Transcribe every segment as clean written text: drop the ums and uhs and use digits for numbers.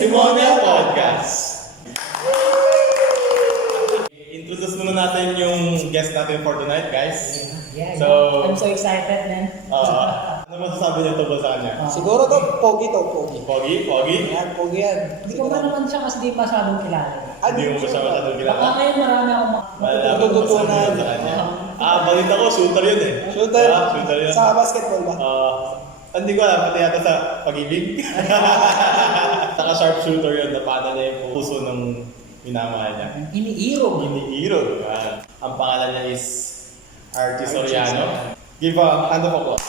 Testimonial Podcast. Introduce muna natin yung guest natin for tonight, guys. Yeah, So, I'm so excited, man. Ano masasabi niyo tungkol sa kanya? Siguro to, pogi to, pogi. Pogi? Pogi? Yan, pogi yan. Hindi ko pa naman siya kasi di masyadong kilala. Hindi mo masyadong Baka kilala. ngayon marami akong Matututunan. sa kanya. Balita ko, shooter yun eh. Shooter? Shooter yun. Sa basketball ba? Hindi ko alam, pati yata sa pag-ibig. Saka sharpshooter yun, napana niya yung puso ng minamahal niya. iniirog. Iniiro. Ang pangalan niya is Artie Soriano. Give a hand of applause.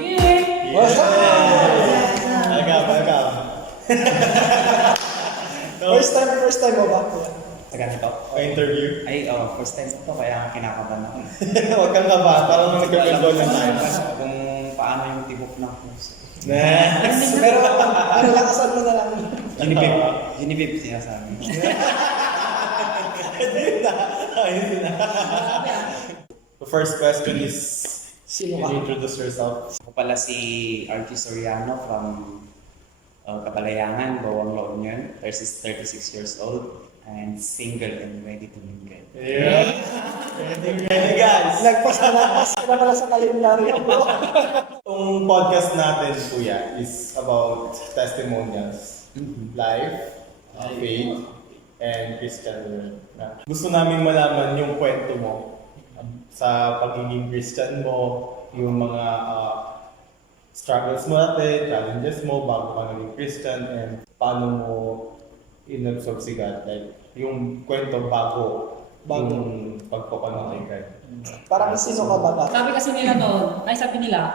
Yeah! Welcome. First time mo ba? Sa ganito? Interview. Ay, first time ko to, kaya kinakabahan ako. Huwag kang kaba, parang nag-control lang tayo. Kung paano yung tibok ng puso. Next! Pero lakasan mo na lang. Ginibib sinasabi. The first question is, Sino can you ka? introduce yourself? Ako pala si Artie Soriano from Kapalayangan, Bawang La Union, 36 years old, and single and ready to mingle. Yeah! Ready guys! Lagpas ka na pala sa kalendaryo, bro. Itong podcast natin, kuya, is about testimonials, life, faith, and Christian world. Gusto namin malaman yung kwento mo sa pagiging Christian mo, yung mga struggles mo natin, challenges mo bago ka naging Christian, and paano mo inabsorb si God, like yung kwento bago yung pagpapanong kay God. Parang sino ka ba? Sabi kasi nila noon, sabi nila,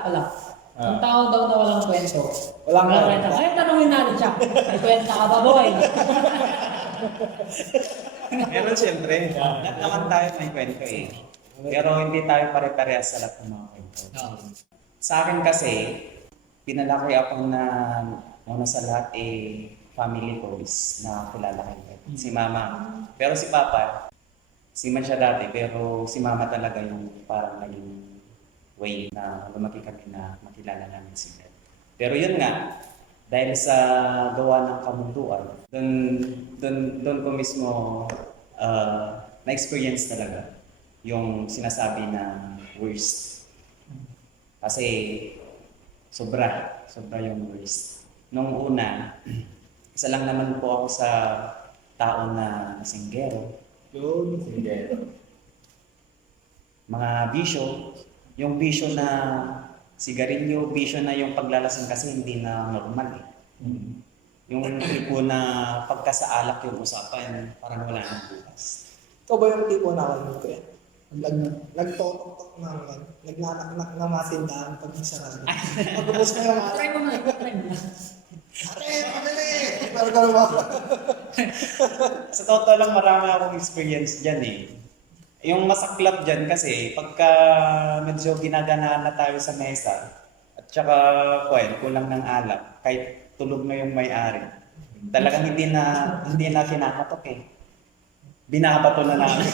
ang tao daw na walang kwento. Walang kwento. Ay, tanongin natin siya. May kwento ka ba, boy? Meron siyempre, lahat naman tayo may kwento eh. Pero hindi tayo pare-parehas sa lahat ng mga kwento. Sa akin kasi, pinalaki ako na una sa lahat family ko is na kilala kay God. Si mama. Pero si papa, siman siya dati, pero si mama talaga yung parang naging way na lumaki kami na makilala namin si God. Pero yun nga, dahil sa gawa ng kamunduan, doon ko mismo na-experience talaga yung sinasabi na worst. Kasi sobra yung worst. Nung una, isa lang naman po ako sa tao na singgero. Yun, sige. Mga bisyo, yung bisyo na sigarilyo, bisyo na yung paglalasing kasi hindi na normal eh. Yung tipo na pagka sa alak yung usapan, parang wala nang bukas. Ikaw ba yung tipo na ano ko yan? Nagtotok ng nagnanak ng mga tindahan pag nagsarado. Pagkabos na yung Try mo na. ate, pabili! Pero gano'n ba? Sa totoo lang, marami akong experience dyan eh. Yung masaklap dyan kasi, pagka medyo ginaganahan na tayo sa mesa, at saka kulang ng alak, kahit tulog na yung may-ari, talagang hindi na kinakatok eh. Binabato na namin.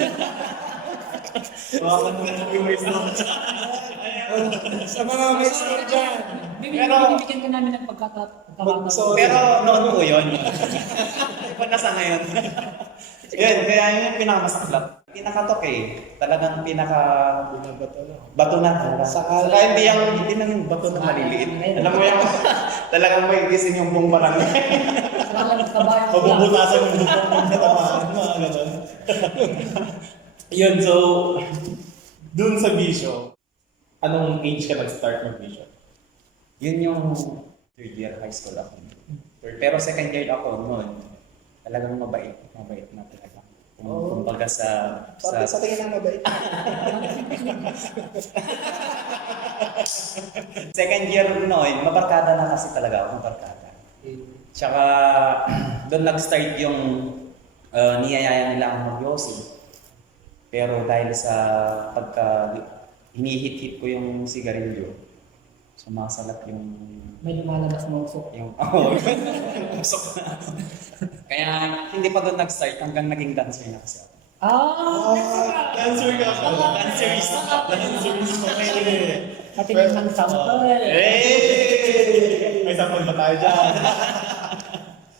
Sa mga maestro dyan. Bibigyan ka namin ng pagkakataon. Pero noon po yun. Iba na sa ngayon. Yun, kaya yun yung pinakamasaklap. Pinakatok eh. Talagang bato na. Saka hindi na yung bato na maliliit. Alam mo yung talagang may gising yung buong barangay. Mabubutasan yung bukong ng katamaan, mga ganun. Yun, so, dun sa bisyo, anong age ka nag-start mag-bisyo? Yun yung third year high school ako. Pero second year ako noon, talagang mabait na talaga. Kumbaga sa tingin ng mabait. second year noon, mabarkada na kasi talaga ako, mabarkada. Tsaka doon nag-start yung niyayaya nila ang magyosi. Pero dahil sa pagka hinihit-hit ko yung sigarilyo, sumasalat yung May lumalabas na usok. yung usok na. Kaya hindi pa doon nag-start hanggang naging dancer na kasi ako. Ah! Dancer ka pala. Dancer is Dancer is Patingin ng sample. Hey! May sample ba tayo dyan?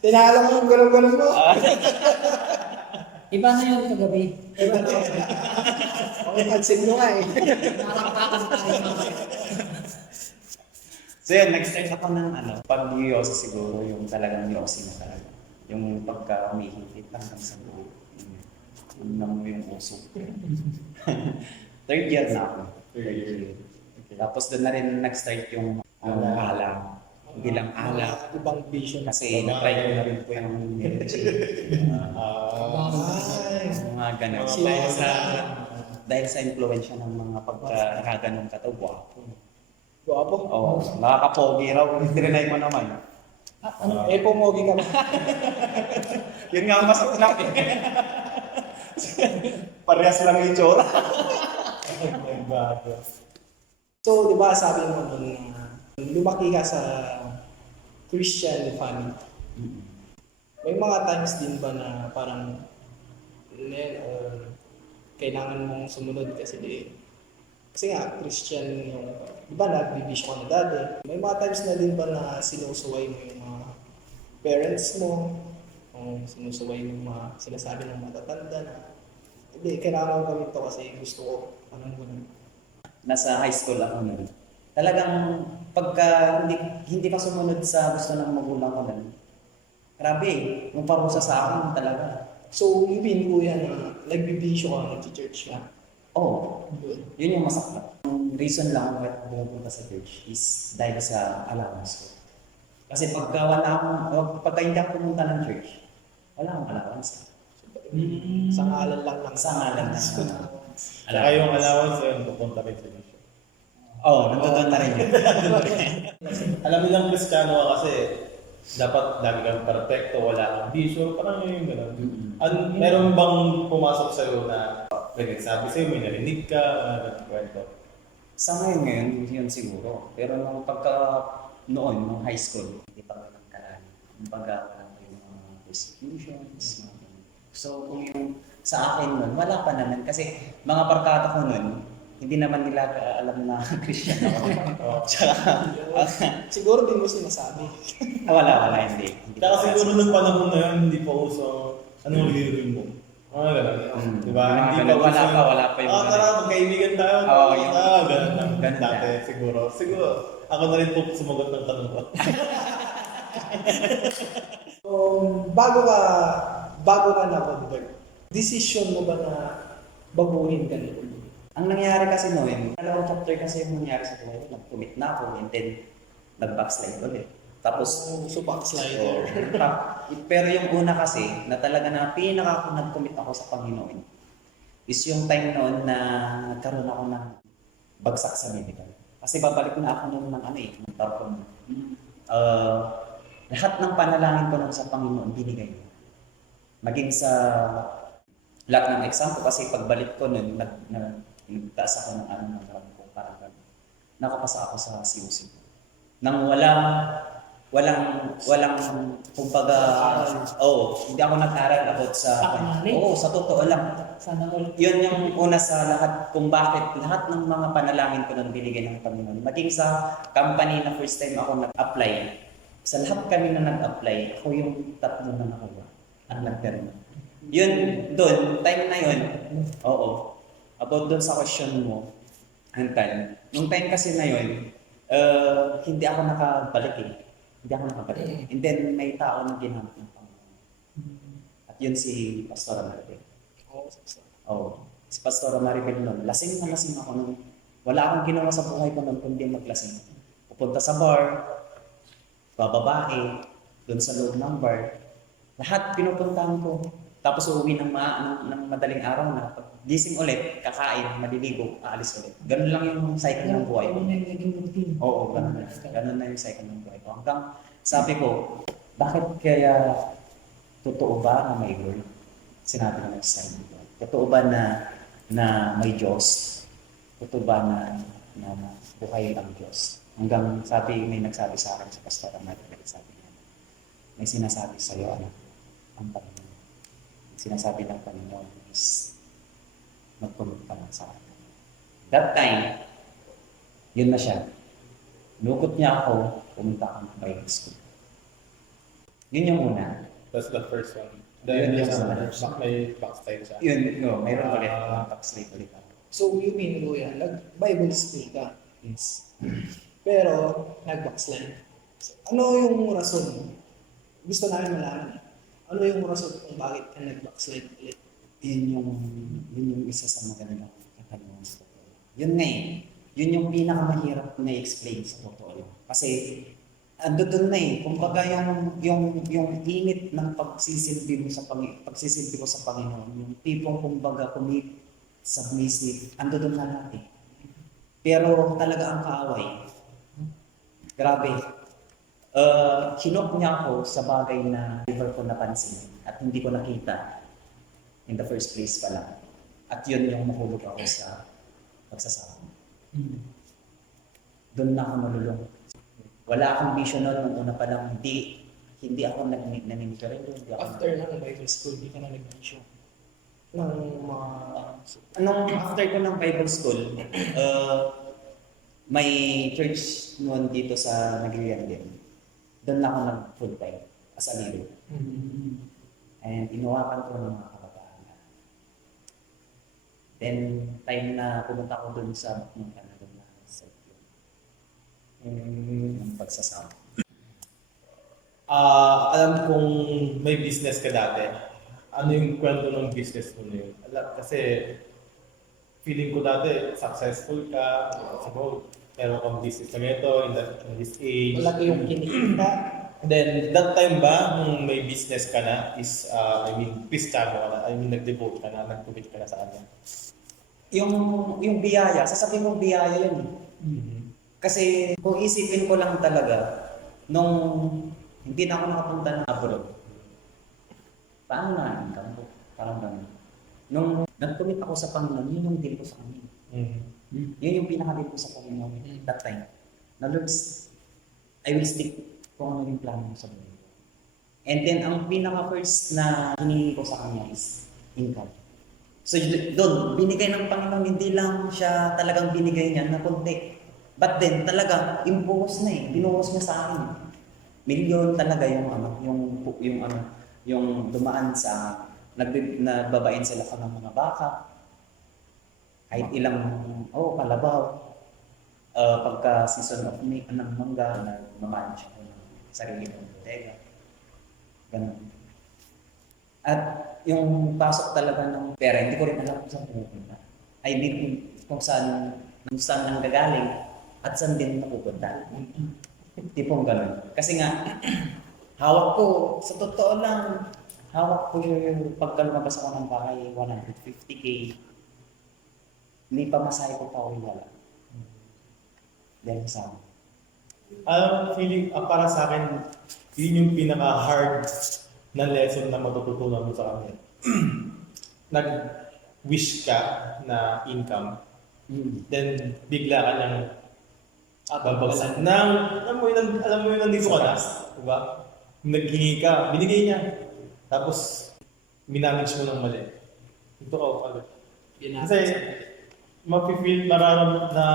Tinalo mo yung gano'n-gano'n mo. Iba na yun kagabi. Okay, pansin mo nga eh. Nakakatakan tayo mamaya. So yun, nag-start ako ng pag-yoyosi siguro, yung talagang yosi na talaga. Yung pagka umihigit hanggang sa buo. Yun naman yung uso. Third year na ako. Third year. Tapos doon na rin nag-start yung alam. Bilang ala. Ibang vision. Kasi na-try ko na rin po yung energy. Ay. Mga ganun. Dahil sa influensya ng mga pagka-ganong katawa. Guwapo. Oo, nakakapogi raw. Trinay mo naman. Eh, pumogi ka ba? Yun nga ang masaknak eh. Parehas lang yung tsura. So, di ba sabi mo nun na lumaki ka sa Christian family. May mga times din ba na parang kailangan mong sumunod kasi nga Christian yung, di ba nagbibisyo ka na dati. May mga times na din ba na sinusuway mo yung mga parents mo, o sinusuway mo yung mga sinasabi ng matatanda na hindi, kailangan ko gawin to kasi gusto ko, anong gano'n. Nasa high school ako nun. Talagang pagka hindi ka sumunod sa gusto ng magulang ko nun, grabe eh, yung parusa sa akin talaga. So, ibig ko yan na nagbibisyo ka, nag-church ka. Oo, Good. yun yung masakit. Yung reason lang bakit ako pumunta sa church is dahil sa allowance ko. Kasi pagka hindi ako pumunta ng church, wala akong allowance. Sa ngalan lang ng Sa ngalan ng Saka yung allowance yun, pupunta rin sa mission. Oo, nandoon na rin yun. Alam nilang Kristiyano ka kasi dapat lagi kang perfecto, wala kang bisyo, parang yun yung gano'n. Meron bang pumasok sa'yo na may nagsabi sa'yo, may narinig ka, kwento? Sa ngayon, yun siguro. Pero nung nung high school, hindi pa kami nagkaraan. Kumbaga, wala pa yung mga persecutions. So, kung yung sa akin nun, wala pa naman. Kasi mga barkada ko nun, hindi naman nila alam na Christian ako. Tsaka, Siguro din mo sinasabi. wala, hindi. Tsaka siguro nung panahon na yun, hindi pa uso, anong real mo? Gano'n. Diba? Hindi pa uso. Wala pa yung Tara, magkaibigan tayo. Gano'n lang. Ganun Dati, lang. siguro. Ako na rin po sumagot ng tanong ko. Bago ka na-convert, decision mo ba na baguhin ka nito? Ang nangyari kasi noon, dalawang chapter kasi yung nangyari sa buhay ko. Nag-commit na ako and then nag-backslide ulit. Tapos, So, backslider. pero yung una kasi, na talaga na pinaka nag-commit ako sa Panginoon, is yung time noon na nagkaroon ako ng bagsak sa medical. Kasi babalik na ako noon ng ng tarpon. Lahat ng panalangin ko noon sa Panginoon, binigay niya. Maging sa lahat ng exam ko, kasi pagbalik ko noon, nagtaas ako ng ng grade ko, parang nakapasa ako sa COC. Nang walang kumbaga, hindi ako nag-aral about sa sa totoo lang. Sana all. Yun yung una sa lahat kung bakit lahat ng mga panalangin ko nang binigay ng Panginoon. Maging sa company na first time ako nag-apply, sa lahat kami na nag-apply, ako yung tatlo na nakuha. Ang nagkaroon. Yun, doon, time na yun, about doon sa question mo, nung time kasi na yun, hindi ako nakabalik eh. Hindi ako nakabalik. And then may tao na ginamit ng Panginoon. At yun si Pastor Maribel. Si Pastor Maribel noon, lasing na lasing ako noon. Wala akong ginawa sa buhay ko noon kundi maglasing. Pupunta sa bar, bababae, doon sa loob ng bar. Lahat pinupuntahan ko. Tapos uuwi ng madaling araw na. Pag gising ulit, kakain, maliligo, aalis ulit. Ganun lang yung cycle ng buhay ko. Oo, ganun na. Ganun na yung cycle ng buhay ko. Hanggang sabi ko, bakit kaya totoo ba na may Lord? Sinabi ko sa sarili ko. Totoo ba na may Diyos? Totoo ba na buhay ang Diyos? Hanggang may nagsabi sa akin sa Pastor Amador, sabi niya, may sinasabi sa iyo, ang Panginoon. Sinasabi ng Panginoon is magpunod ka lang sa akin. That time, Yun na siya. Nugot niya ako, pumunta ako ng Bible school. Yun yung una. That's the first one. Yun Then, yung yung first. may backstyle siya. Yun, no, mayroon ulit. Ah. Tax rate ulit ako. So, you mean, Kuya, nag-Bible school ka, Yes. pero nag-backslide. So, ano yung rason? Gusto namin malaman. Ano yung rason kung bakit ka nag-backslide ulit? Yun yung isa sa magandang katanungan sa totoo. Yun nga eh. Yun yung pinakamahirap na i-explain sa totoo. Kasi ando doon na eh. Kumbaga yung init ng pagsisilbi mo sa pagsisilbi ko sa Panginoon, yung tipong kumbaga submissive, ando doon na lahat eh. Pero talaga ang kaaway. Grabe. Hinok niya ako sa bagay na never ko napansin at hindi ko nakita in the first place pala. At yun yung mahulog ako sa pagsasama. Doon na ako nalulung. Wala akong vision noon nung una pa lang. Hindi ako naninigarilyo. After ng Bible school, di ka na nag-mission. Ng mga... Anong after ko ng Bible school, may church noon dito sa Nagrian din. Doon na ako nag-full time as a leader. And inuwakan ko ng mga kabataan. Then, time na pumunta ko doon sa doon na sa yung pagsasama. Alam kong may business ka dati. Ano yung kwento ng business mo na yun? Kasi feeling ko dati successful ka, siguro meron kang business na ito in this age. Malaki yung kinikita. Then, that time ba, nung may business ka na, Kristiyano ka na, nag-devote ka na, nag-commit ka na sa kanya? Yung biyaya, sasabihin mong biyaya yun. Kasi kung isipin ko lang talaga, nung hindi na ako nakapunta ng abroad, paano na income ko? Parang gano'n. Nung nag-commit ako sa Panginoon, yun yung deal ko sa Kanya. Yun yung pinaka-deal ko sa Panginoon that time. Na Lord, I will stick kung ano yung plano mo sa buhay. And then, ang pinaka-first na hiningi ko sa Kanya is income. So doon, binigay ng Panginoon, hindi lang siya talagang binigay niya na konti. But then, talaga, imbuhos na eh. Binuhos niya sa akin. Milyon talaga yung dumaan sa nagbabain sila ka ng mga baka. Kahit ilang, kalabaw. Pagka season of ng mangga, nagmamanage ko ng sarili kong bodega. Ganun. At yung pasok talaga ng pera, hindi ko rin alam kung saan pupunta. I mean, kung saan nanggagaling at saan din napupunta. Tipong ganun. Kasi nga, hawak ko, sa totoo lang, hawak ko yung pagka lumabas ako ng bahay, 150K. Hindi pa masahe ko pa wala. Dahil sa akin. Feeling, para sa akin, yun yung pinaka-hard na lesson na matututunan mo sa kanya. Nag-wish ka na income, then bigla ka niyang babagsak. Alam mo yun, nandito ka na. Diba? Naghingi ka, binigay niya. Tapos, minanage mo ng mali. Ito ka ulit. Kasi, mapifeel, mararam na,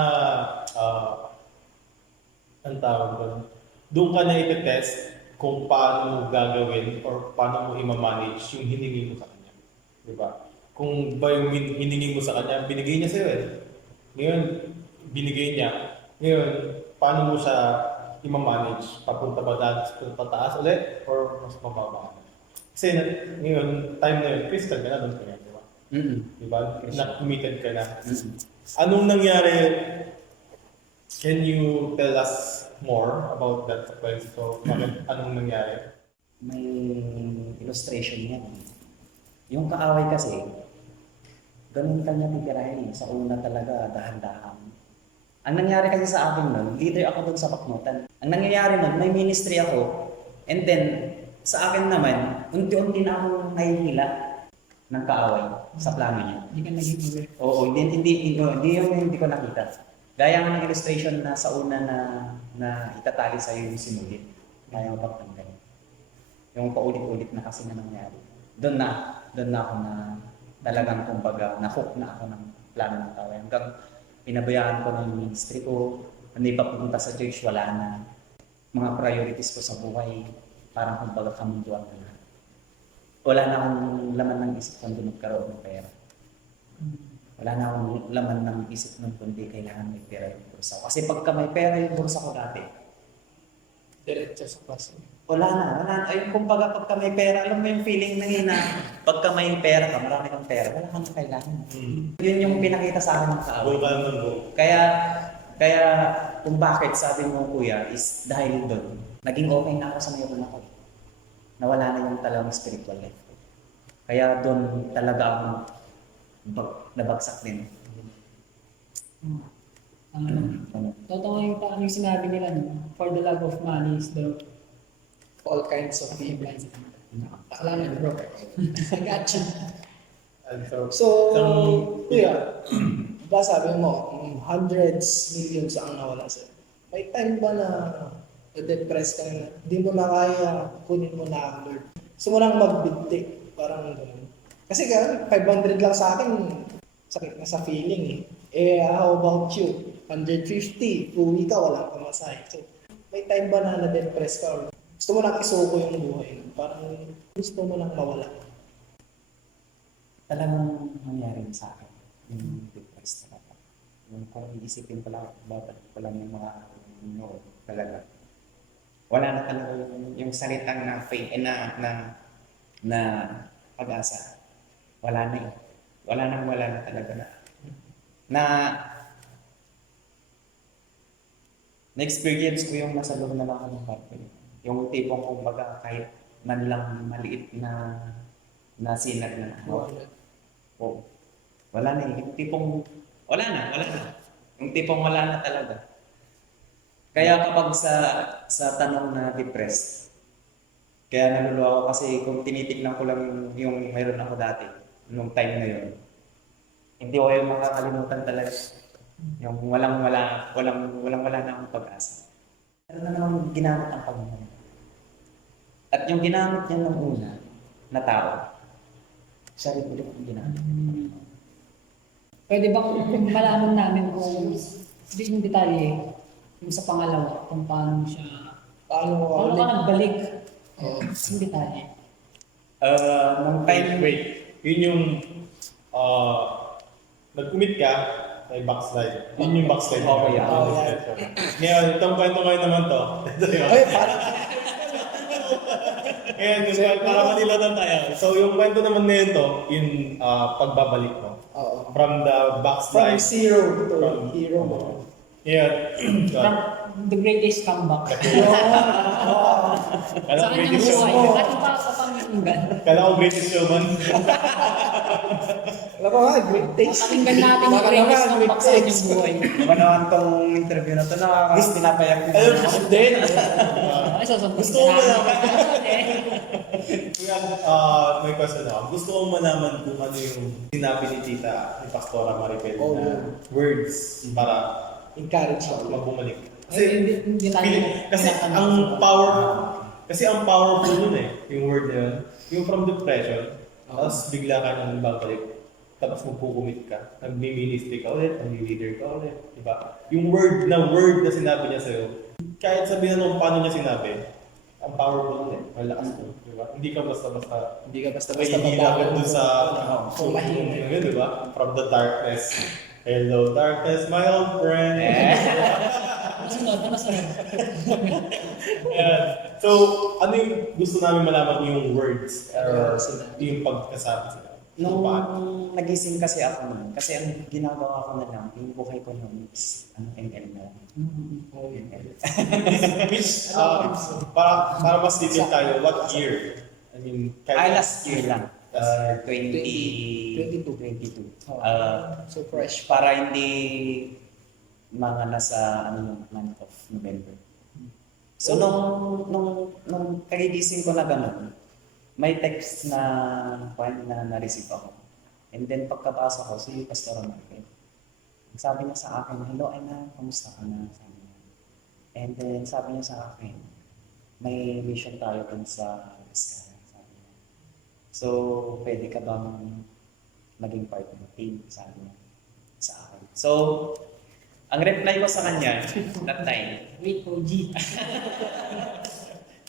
ang tawag doon. Doon ka na iti-test kung paano mo gagawin or paano mo i-manage yung hiningi mo sa kanya. Diba? Kung ba yung hiningi mo sa kanya, binigay niya sa'yo eh. Ngayon, binigay niya. Ngayon, paano mo siya i-manage? Papunta ba pataas ulit or mas mababa ka? Kasi ngayon, time na yun, Christian ka na, doon ka na. Diba? Diba? Na-committed ka na. Anong nangyari? Can you tell us more about that kwento? Anong nangyari? May illustration yan. Yung kaaway kasi, ganun kanya titirahin. Sa una talaga, dahan-dahan. Ang nangyari kasi sa akin nun, leader ako dun sa Pakmutan. Ang nangyayari nun, may ministry ako. And then, sa akin naman, unti-unti na akong nahihila ng kaaway sa plano niya. Hindi ka naging aware. Oo, hindi ko nakita. Gaya ng illustration na sa una na itatali sa'yo yung sinulit. Kaya mo pagtanggal. Yung paulit-ulit na kasi na nangyari. Doon na ako na talagang kumbaga na-hook na ako ng plano ng tao. Hanggang pinabayaan ko ng ministry ko, hindi pa pumunta sa church, wala na. Mga priorities ko sa buhay, parang kumbaga kamunduan na. Wala na akong laman ng isip kundi magkaroon ng pera. Wala na akong laman ng isip nun kundi kailangan may pera yung bursa ko. Kasi pagka may pera yung bursa ko dati, Diretso sa klase. wala na. Ayun, kumbaga pagka may pera, alam mo yung feeling na hina, pagka may pera ka, marami kang pera, wala kang kailangan. Yun yung pinakita sa akin ng Go kaaway. ka naman, go. Kaya kung bakit sabi mo kuya is dahil doon, naging okay na ako sa mayroon ako. Nawala na yung talagang spiritual life ko. Kaya doon talaga ako nabagsak din. Totoo yung yung sinabi nila, no? For the love of money is the All kinds of evil. alam mo, bro. I got you. And so, So, kuya, ba sabi mo, hundreds, millions ang nawala sa'yo. May time ba na na-depress ka na, di mo na kaya, kunin mo na ang Lord. Gusto mo lang magbigti, parang gano'n. Kasi 500 lang sa akin, sakit na sa feeling eh. How about you? 150, uwi ka, walang pamasahe. So, may time ba na na-depress ka or gusto mo lang isuko yung buhay? Parang gusto mo lang mawala. Talagang nangyari sa akin. Yung depressed talaga. Yung kung iisipin ko lang, babalik ko lang yung mga no, talaga. Wala na talaga yung salitang na faith, na pag-asa. Wala na eh. Wala na talaga na-experience ko yung nasa loob na lang ako ng barko. Yung tipong kumbaga kahit man lang maliit na sinag na oh, wala na eh. Yung tipong wala na. Yung tipong wala na talaga. Kaya kapag sa tanong na depressed, kaya naluluwa ako kasi kung tinitignan ko lang yung mayroon ako dati, nung time na yun, hindi ko yung makakalimutan talaga. Yung walang na akong pag-asa. Pero na naman ginamit ang Panginoon. At yung ginamit niya nung una na tao, siya rin ulit yung ginamit. Pwede ba kung malaman namin kung yung detalye, yung sa pangalawa, kung paano siya, Paano mo paano ka nagbalik? Oo. Yung detalye. Nung time, wait. Yun yung, nag-commit ka, may backslide. Yun yung backslide. Oo, yeah. Ngayon, itong kwento ngayon naman to. Ay, parang Ngayon, para manilatan tayo. So, yung kwento naman ngayon to, yung pagbabalik mo. oo. From the From backslide. zero to From- hero mo. Ngayon, From the greatest comeback. kala Sa ko kanyang greatest buhay. showman. At papakinggan. Kala ko greatest showman. Alam ko nga, great taste. Papakinggan natin yung Baka greatest naman, comeback sa great kanyang taste. buhay. naman naman tong interview na to, pinapayak mo. Ayun, din. Ay, sasabihin Gusto ka ko namin. malaman. Eh. Kuya, may question ako. Gusto ko malaman kung ano yung sinabi ni Tita, ni Pastora Maribel Oh, na yeah. words para Encourage ako. magbumalik. Ay, hindi tayo. Kasi ang powerful nun eh, yung word na yun. Yung from depression, tapos bigla ka nang babalik. Tapos magpukumit ka, nag-ministry ka ulit, nag-leader ka ulit, di ba? Yung word na sinabi niya sa'yo, kahit sabihin na kung paano niya sinabi, ang powerful nun eh, malakas nun, di ba? Hindi ka basta-basta Hindi ka basta-basta mahihila dun sa kung mahina. yun, di ba? From the darkness. Hello darkness, my old friend. Masunod. Ayan. So, ano yung gusto namin malaman yung words or yung pagkasabi sila? Nung Paano? nagising kasi ako nun, kasi ang ginagawa ko na lang, yung buhay ko nun is, ML na lang. ML. Which, para mas detail tayo, what year? I mean, Last year lang. 22. 22. So fresh. Para hindi mga nasa month of November. So nung kagigising ko na gano'n, may text na na-receive ako. And then pagkabasa ko, si Pastor Markel. Sabi niya sa akin, hello Ana, kamusta ka na? Sabi niya. And then sabi niya sa akin, may mission tayo dun sa Vizcaya. Sabi niya. So, pwede ka bang maging part ng team? Sabi niya sa akin. So, Ang reply ko sa kanya, that time, Wait for G.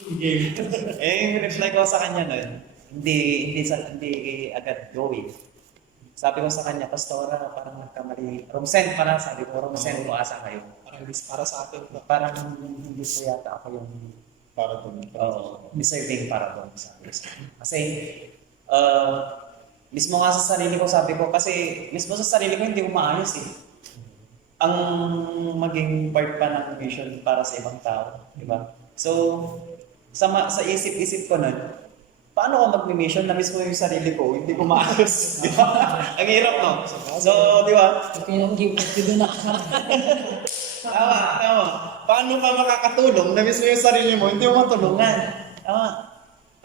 yung reply ko sa kanya nun, hindi agad going. Sabi ko sa kanya, Pastora, parang nagkamali. Rumsen para, sabi ko, Rumsen ko asa kayo. Parang para sa atin to. Parang hindi po yata ako yung Para to. deserving para doon. Sabi ko. Kasi, mismo nga sa sarili ko, sabi ko, kasi mismo sa sarili ko, hindi ko maayos eh. Ang maging part pa ng mission para sa ibang tao, di ba? So, sa isip-isip ko nun, paano ako mag-mission na mismo yung sarili ko, hindi ko maayos, di ba? Ang hirap, no? So, di ba? Okay, doon na. Tama. Paano ka makakatulong na mismo yung sarili mo, hindi mo matulungan?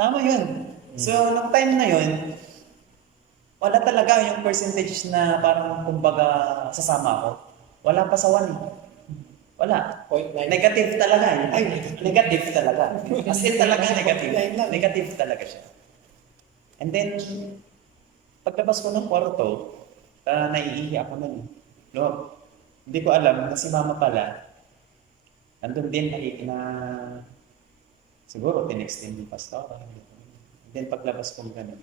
Tama yun. So, nung time na yun, wala talaga yung percentage na parang kumbaga sasama ako. Wala pa sa 1 eh. Wala. 0.9. Negative talaga eh. Ay, negative talaga. As in talaga negative. Negative talaga siya. And then, paglabas ko ng kwarto, naiihi ako nun. No, hindi ko alam na si mama pala, nandun din na siguro tinext din ni Pastor. And then paglabas ko ganun,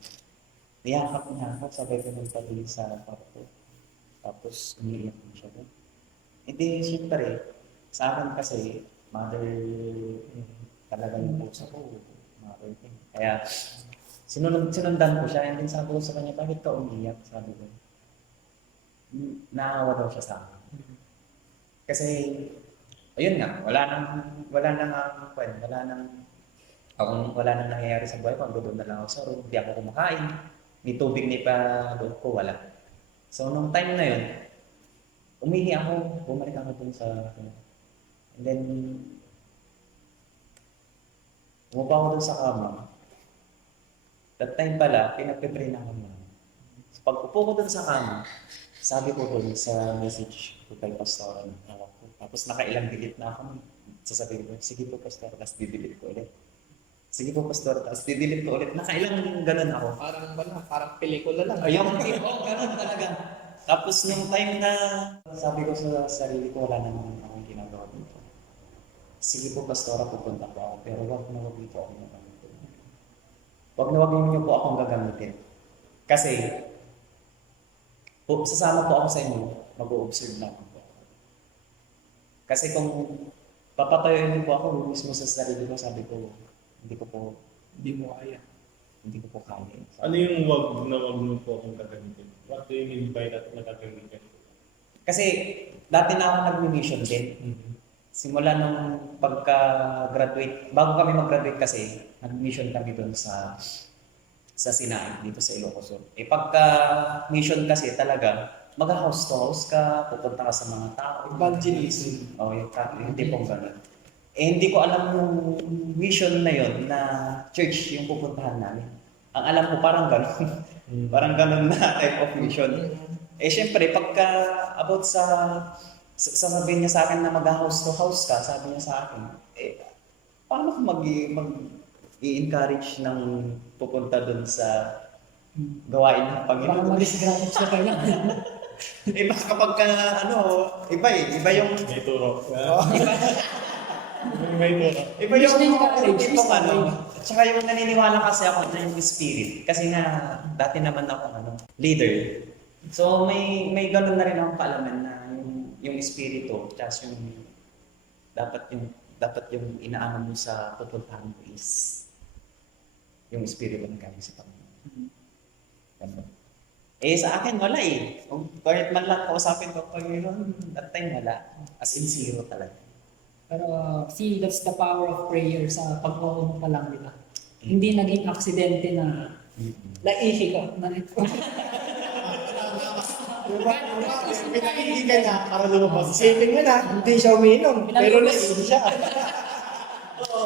niyakap, sabay ko nung tabi sa kwarto. Tapos umiiyak ko siya doon. Hindi, siyempre, sa akin kasi, mother talaga yung puso ko. Mother thing. Kaya, sinundan ko siya. And then sabi ko sa kanya, bakit ka umiiyak? Sabi ko, naawa daw siya sa akin. Kasi, ayun nga, wala nang nangyayari sa buhay ko. Doon na lang ako sa room, hindi ako kumakain. May tubig ni pa doon ko, wala. So, nung time na yun, umihi ako, bumalik ako dun sa... And then, umupa ako dun sa kama. That time pala, pinagpipray na ako na. So, pag upo ko dun sa kama, sabi ko dun sa message ko kay Pastor, tapos nakailang delete na ako. Sasabihin ko, sige po Pastor, tapos didelete ko ulit. Sige po Pastor, tapos didelete ko ulit. Nakailang ganun ako. Parang pelikula lang. Ayun, ganun talaga. Tapos nung time na sabi ko sa sarili ko, wala naman akong ginagawa dito. Sige po, Pastora, pupunta po ako. Pero wag dito ako gagamitin. Wag niyo po akong gagamitin. Kasi, sasama po ako sa inyo, mag-o-observe na ako. Kasi kung papatayoin niyo po ako, mismo sa sarili ko, sabi ko, hindi ko po kaya. Ano yung wag mo po akong gagamitin? What do you mean by that na gagamitin? Kasi dati na ako nag-mission din. Simula nung pagka-graduate, bago kami mag-graduate kasi, nag-mission kami doon sa Sinai, dito sa Ilocos Sur. Pagka-mission kasi talaga, mag-house to house ka, pupunta ka sa mga tao. Evangelism. Yung tipong gano'n. Hindi ko alam yung mission na yon na church yung pupuntahan namin. Ang alam ko parang gano'n. Parang gano'n na type of mission. Syempre, pagka about sasabihin niya sa akin na mag-house to house ka, sabi niya sa akin, paano ko mag-i-encourage ng pupunta doon sa gawain ng Baka Panginoon? mag-disgrace na kayo lang. Iba kapag iba yung May turo. May turo. iba yung Encourage, tipong at saka yung naniniwala kasi ako na yung spirit kasi na dati naman ako leader. So may ganun na rin akong kaalaman na yung espiritu tas yung dapat yung inaano mo sa pupuntahan mo is yung espiritu na galing sa Panginoon. Ganun. Sa akin wala eh. Kahit man lang kausapin ko Panginoon, that time wala. As in zero talaga. Pero see, that's the power of prayer sa pag-uunong pa lang, di ba? Hindi naging aksidente na naihi ka. Pinakiki ka niya para lumabas. Isipin mo na, hindi siya uminom, pero nainom siya.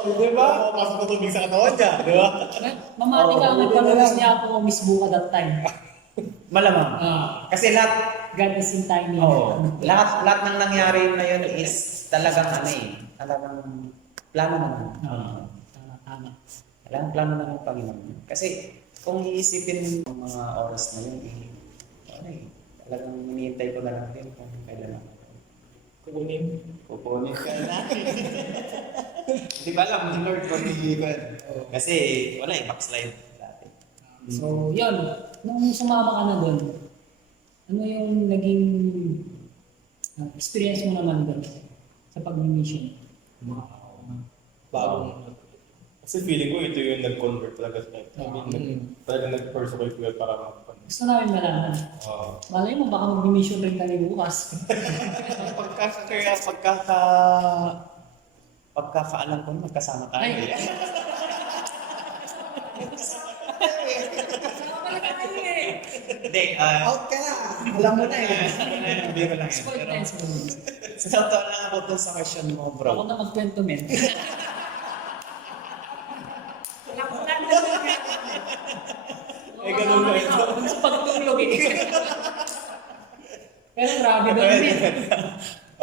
Di ba? Pasok ko tubig sa katawan niya. Di ba? Mamati ka ang palabas niya ako misbuka that time. Malamang. Kasi God is in timing. lahat ng nangyari na yun is talagang talagang plano naman. Tama. Talagang plano na ng Panginoon. Kasi kung iisipin yung mga oras na yun, talagang hinihintay ko na lang din kung kailan ako. Kukunin. Pupunin ka na. Hindi ba alam ni Lord kung hindi ko. Kasi wala eh, backslide dati. So, yun. Nung sumama ka na doon, ano yung naging experience mo naman doon sa pag-mission? Bagong Kasi feeling ko ito yung nag-convert talaga sa akin. I mean, talagang nag-persevere ko para mag Gusto namin malaman. Malay mo, baka mag-mission rin kami bukas. Pagkakaalam ko, magkasama tayo. Ay. eh. Hindi, out ka na! alam mo na eh. Biro lang yun. Spoiled Pero, times mo. sa totoo lang ako dun sa question mo, Ako bro. na magkwento, men. Eh, ganun ba ito? Sa pagtulog eh. Pero grabe doon men.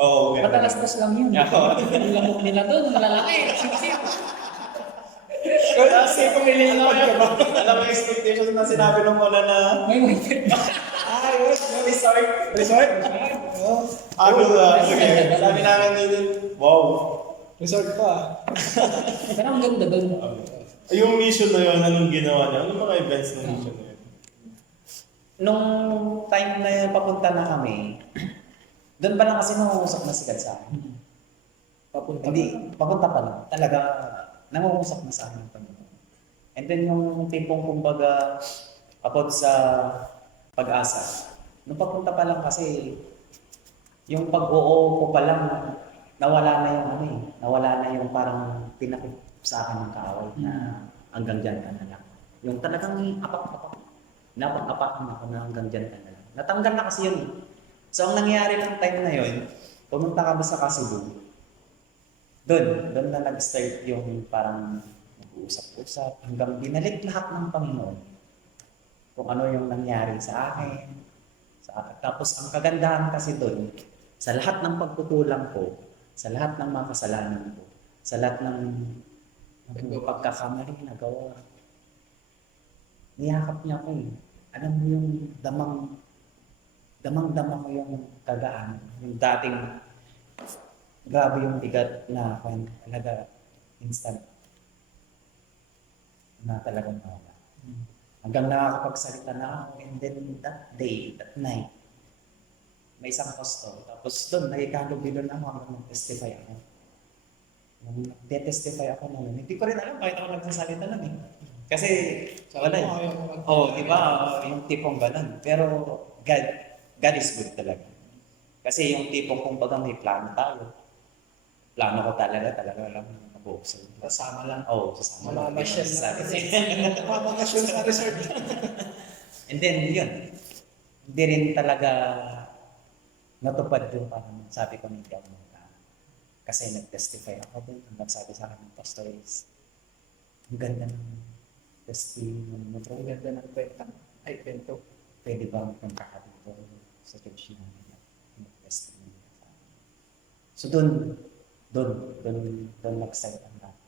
Oo, okay. Matalastas lang yun. Oo. Yung lamok nila doon, malalaki. Sip-sip. Kasi pumili na ka ba? Alam mo yung expectations na sinabi ng muna na May winter. yung resort. Resort? Ako na. Sabi namin din, Wow. Resort pa. Pero ang ganda doon. Yung mission na yun, anong ginawa niya? Anong mga events ng mission na yun? nung time na yun, papunta na kami, doon pa lang kasi nangungusap na si God sa akin. Papunta Hindi, papunta pa lang. Talaga, nangungusap na sa akin ang Panginoon. And then yung tipong kumbaga, about sa pag-asa. Nung papunta pa lang kasi, yung pag-oo ko pa lang, nawala na yung ano eh, nawala na yung parang pinakip sa akin ng kaaway na hanggang dyan ka na lang. Yung talagang apak-apak. Napak-apak na ako na hanggang dyan ka na lang. Natanggal na kasi yun eh. So ang nangyari ng time na yun, pumunta kami sa Kasibu. Doon na nag-start yung parang mag-uusap-usap hanggang binalik lahat ng Panginoon kung ano yung nangyari sa akin. Tapos ang kagandahan kasi doon, sa lahat ng pagkukulang ko, sa lahat ng mga kasalanan ko, sa lahat ng pagkakamali na gawa, niyakap niya ko eh. Alam mo yung damang-dama ko yung kagaan, yung dating grabe yung bigat na talaga instant na talagang nawala. Hanggang nakakapagsalita na ako, and then that day, that night, may isang pastor. Tapos doon, nakikagabilo na ako hanggang mag-testify ako. Nung nag-testify ako noon, hindi ko rin alam bakit ako nagsasalita nun eh. Kasi, wala eh. Di ba? Yung tipong ganun. Pero, God is good talaga. Kasi yung tipong kumbaga may plano tayo. Plano ko talaga alam mo, nabuksod. Kasama lang. Oo, sasama lang. Mamamasyal Sabi lang. Mamamasyal sa resort. And then, yun. Hindi rin talaga natupad yung parang sabi ko ni Diyan. Kasi nag-testify ako doon. Ang nagsabi sa akin ng pastor is, ang ganda ng testimony mo. Ang ganda ng kwenta. Ay, kwento. Pwede ba magpunta ka dito sa church namin? Mag-testimony ka sa akin. So doon nag-start ang lahat.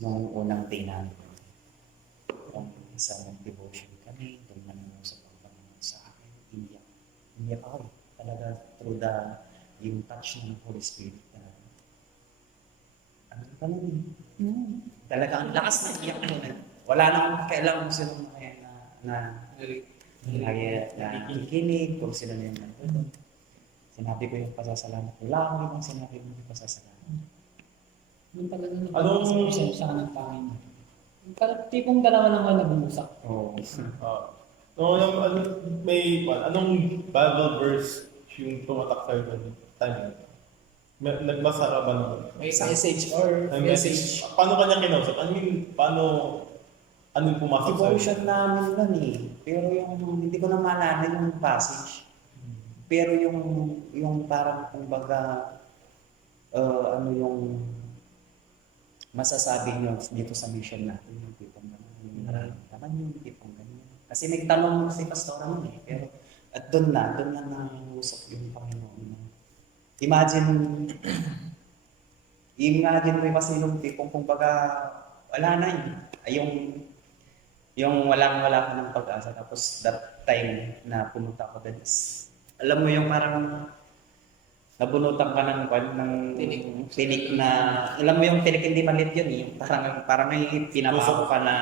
Noong unang day namin. Yung isang devotion kami, doon na nangusap ang Panginoon sa akin. Iyak ako eh. Talaga through yung touch ng Holy Spirit. Ano ka nun eh? Talaga ang lakas ng iyak mo na. Wala nang kailangan kung sino na nakikinig, kung sino na yung nandun. Sinabi ko yung pasasalamat. Wala akong ibang sinabi mo yung pasasalamat. Yung talaga Anong- sa ng Panginoon. Tipong dalawa lang ako nag-uusap. Oo. Anong Bible verse yung tumatak sa'yo doon? Time. Nagbasa ka ba nun? May message or May message. Paano kanya kinausap? Ano yung pumasok sa'yo? Devotion namin nun eh. Pero hindi ko na maalala yung passage. Pero yung parang kumbaga, ano yung masasabi nyo dito sa mission natin, yung tipong gano'n, yung nararamdaman nyo, yung tipong gano'n. Kasi may tanong si Pastora nun eh. Pero, at doon na nangusap yung Panginoon. Imagine mo kasi yung tipong kumbaga, wala na yun. Yung walang-wala ka ng pag-asa. Tapos that time na pumunta ako doon is alam mo yung parang nabunutan ka ng tinik na, alam mo yung tinik hindi maliit yun eh. Parang may pinapako ka na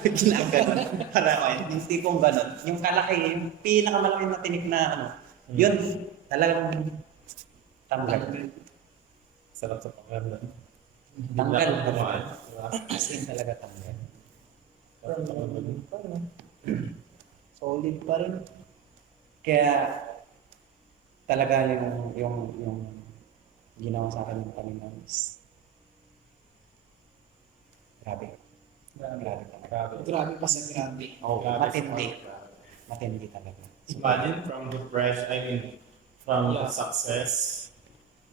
ginaganon. Yung tipong ganon. Yung kalaki, yung pinakamalaki na tinik na ano, yun talagang tanggal. Sarap sa pakiramdam. Tanggal. Tumaan. As in talaga tanggal. Sarap sa pakiramdam. Solid pa rin. Kaya talaga yung ginawa sa akin ng Panginoon is grabe. Grabe talaga. Grabe. Grabe pa sa grabe. Oh, Grabe. matindi. Matindi talaga. Imagine from depression, I mean, from Yeah. success,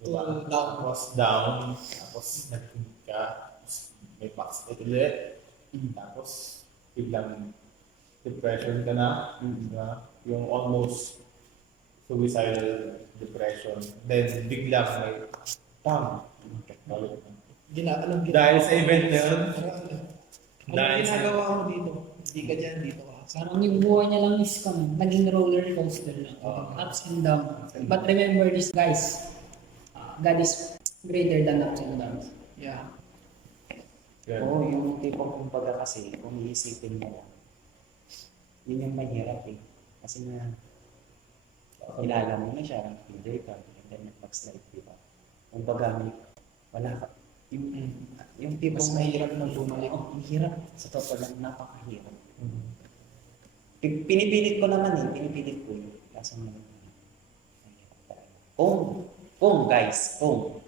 diba? To down. Tapos down, tapos nag-hit ka, tapos may backslide ulit, tapos biglang depression ka na, diba? Yung almost suicidal depression, then biglang may bam! Balik na. Anong Dahil sa event na yun, Anong dahil sa ginagawa mo dito? Hindi ka dyan, dito ka. Parang yung buhay niya lang is naging roller coaster lang. Ups and downs. But remember this, guys. God is greater than ups and downs. Yeah. Oo, yung tipong kumbaga kasi, kung iisipin mo lang, yun yung mahirap eh. Kasi na, kilala mo na siya, enjoy ka, and then nag-backslide, di ba? Kumbaga, wala ka, yung tipong Mas mahirap na bumalik. Oo, ang hirap. Sa totoo lang, napakahirap. Pinipilit ko naman eh, pinipilit ko yun. Kaso naman, mahirap talaga. Kung guys, kung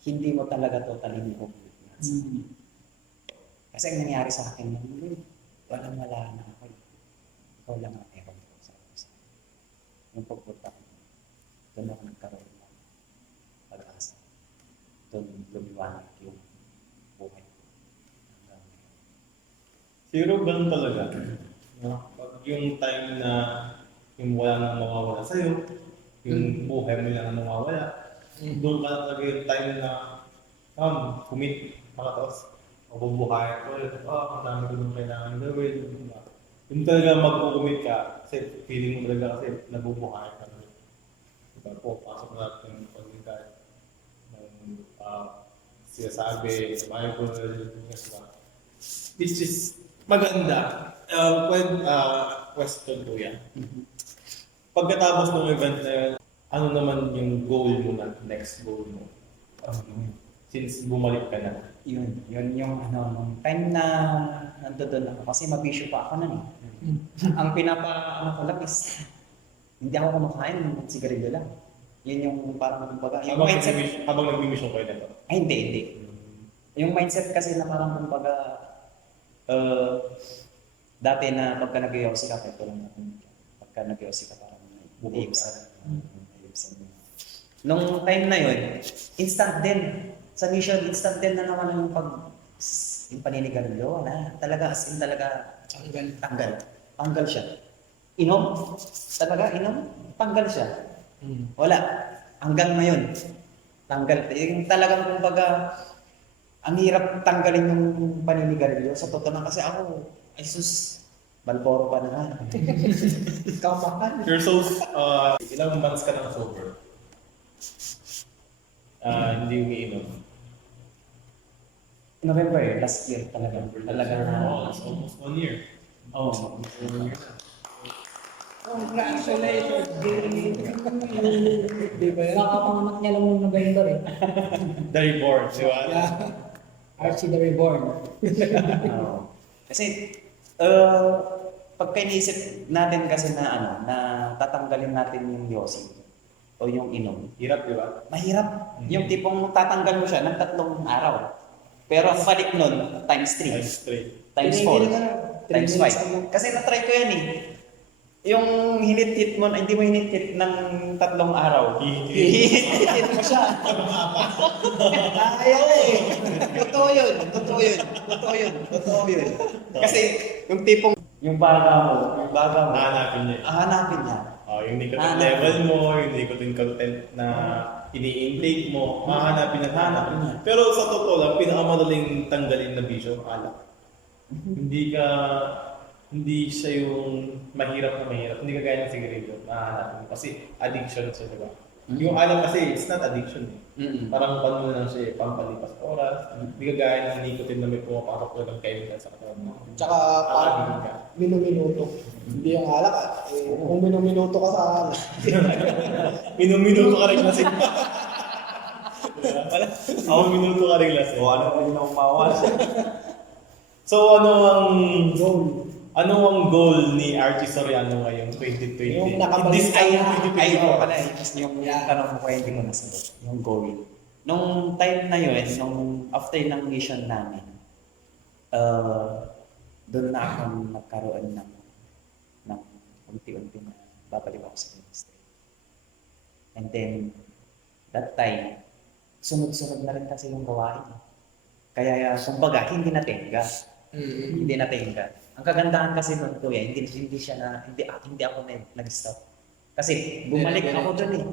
hindi mo talaga totally complete na. Kasi ang nangyari sa akin, wala na ako. Ikaw lang ang meron ko sa puso. Yung pagpunta ko, doon ako nagkaroon ng pag-asa. Doon lumiwanag yung buhay ko. Hanggang ngayon. siguro ganun talaga. No? Pag yung time na yung wala nang mawawala sa'yo, yung buhay mo lang ang mawawala, doon ka na talaga yung time na commit, makataos, mabubuhay ko, ang dami ko nung kailangan gawin. Yung talaga mag-commit ka, kasi feeling mo talaga kasi nabubuhay ka na. Diba po, pasok natin yung pagkakit ng sinasabi sa Bible, diba? Which is maganda. Question ko yan. Pagkatapos ng event na yun, ano naman yung goal mo na, next goal mo? Since bumalik ka na. Yun yung ano, nung time na nandoon ako, kasi mabisyo pa ako nun eh. Ang ano ko lang is, hindi ako kumakain ng sigarilyo lang. Yun yung parang kumbaga, yung mindset, Habang nag-mission kayo na to. ay hindi. Yung mindset kasi na parang kumbaga, dati na pagka nag-iossi ka, ito lang natin. Pagka nag-iossi ka, parang iibsan. Nung time na yun, instant din. Sa mission, instant din na naman yung yung paninigarilyo. Wala. Talaga, as in talaga, Tanggal siya. Inom? Talaga, inom? Tanggal siya. Wala. Hanggang ngayon, tanggal. Yung talagang kumbaga, ang hirap tanggalin yung paninigarilyo. Sa totoo na kasi ako, ay sus, Balboro pa naman. Ikaw mahal. You're so, ilang months ka nang sober? Hindi umiinom. November, last year talaga. Talaga na. It's almost 1 year. Oo. Congratulations, Billy. Di ba yan? Kakapanganak niya lang noong November eh. The Reborn, di ba? Yeah. Archie the Reborn. Oo. Kasi, pagka iniisip natin kasi na na tatanggalin natin yung yosi o yung inom, Hirap, di ba? mahirap. Yung tipong tatanggal mo siya ng 3 araw. Pero ang balik nun, times 3, Times 3. times 4, times 5. Kasi na-try ko yan eh. Yung hinit-hit mo, hindi mo hinit-hit ng 3 araw. Hihit mo siya. Kaya eh. Totoo yun. Kasi yung tipong, yung baga mo, Hahanapin niya. hahanapin niya. Yung nicotine level mo, yung nicotine content na ini-intake mo, hahanapin niya. Pero sa totoo lang, pinakamadaling tanggalin na bisyo, alak. Hindi ka hindi siya yung mahirap na mahirap. Hindi kagaya ng sigarilyo. Mahanap mo. Kasi addiction siya, di ba? Yung alak kasi, it's not addiction eh. Parang paano lang siya, pampalipas oras. Hindi kagaya ng nicotine na may pumapasok ko ng chemical sa katawan mo. Tsaka parang minuminuto. Hindi yung alak ah. Eh, kung minuminuto ka sa alak. Minuto ka rin kasi. Ako minuto ka rin kasi. O ano rin ang mawala. So Goal. ano ang goal ni Archie Soriano ngayong 2020? Yung nakabalik This tayo. Ay, oo pala. Yung tanong mo kaya hindi ko nasagot. Yung goal. Nung time na yun, nung after ng mission namin, doon na ako nagkaroon ng unti-unti na babalik ako sa ministry. And then, that time, sunod-sunod na rin kasi yung gawain. Kaya, kumbaga, hindi natenga. Hindi natenga. Ang kagandahan kasi nun, kuya, hindi ako nag-stop. Kasi bumalik ako doon eh.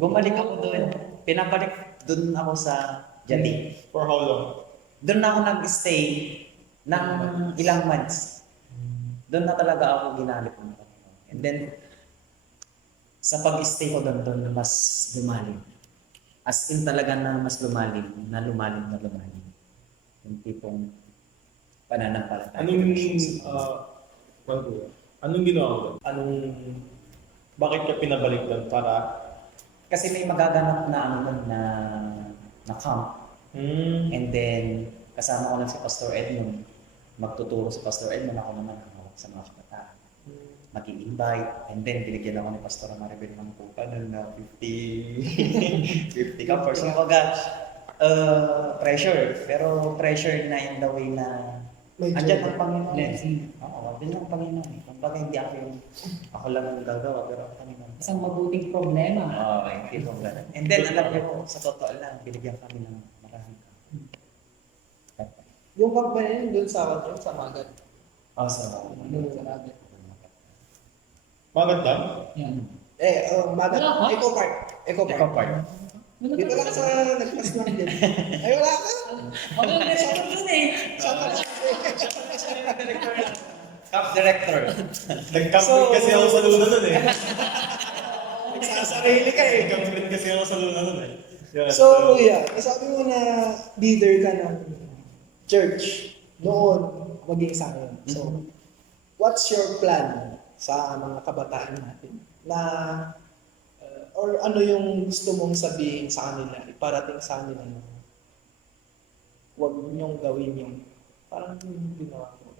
Bumalik ako doon. Pinabalik doon ako sa Jadi. For how long? Doon ako nag-stay ng ilang months. Doon na talaga ako ginalik ng Panginoon. And then, sa pag-stay ko doon mas lumalim. As in talaga na mas lumalim. Yung tipong pananampalataya. Anong ginawa mo doon? Bakit ka pinabalik doon? Para? Kasi may magaganap na na camp. And then, kasama ko lang si Pastor Edmond. Magtuturo si Pastor Edmond, ako naman ako sa mga kabataan. Mag-i-invite, and then binigyan ako ni Pastor Maribel ng pupa nun na 50 cuppers. Kumbaga, pressure. Pero pressure na in the way na andyan ang Panginoon. Blessing. Oo, andyan ang Panginoon. Kumbaga hindi ako lang ang gagawa, pero ang Panginoon. Isang mabuting problema. Oo, hindi ko gano'n. And then, alam niyo po, sa totoo lang, binigyan kami ng maraming Yung camp ba yun, doon sa Magat? Doon sa Ragat. Magat lang? Yan. Magat. Wala ka? Eco Park. Wala Dito lang sa nagpas lang din. Ay, wala ka. Wala na siya doon eh. Camp director. Nag-camp kasi ako sa Luna nun eh. Nagsasarili ka eh. Nag-camp kasi ako sa Luna nun eh. Yeah, So, yeah. Sabi mo na leader ka ng church noon maging sa ngayon. So, what's your plan sa mga kabataan natin na or ano yung gusto mong sabihin sa kanila, iparating sa kanila na huwag niyong gawin yung parang yung ginawa mo.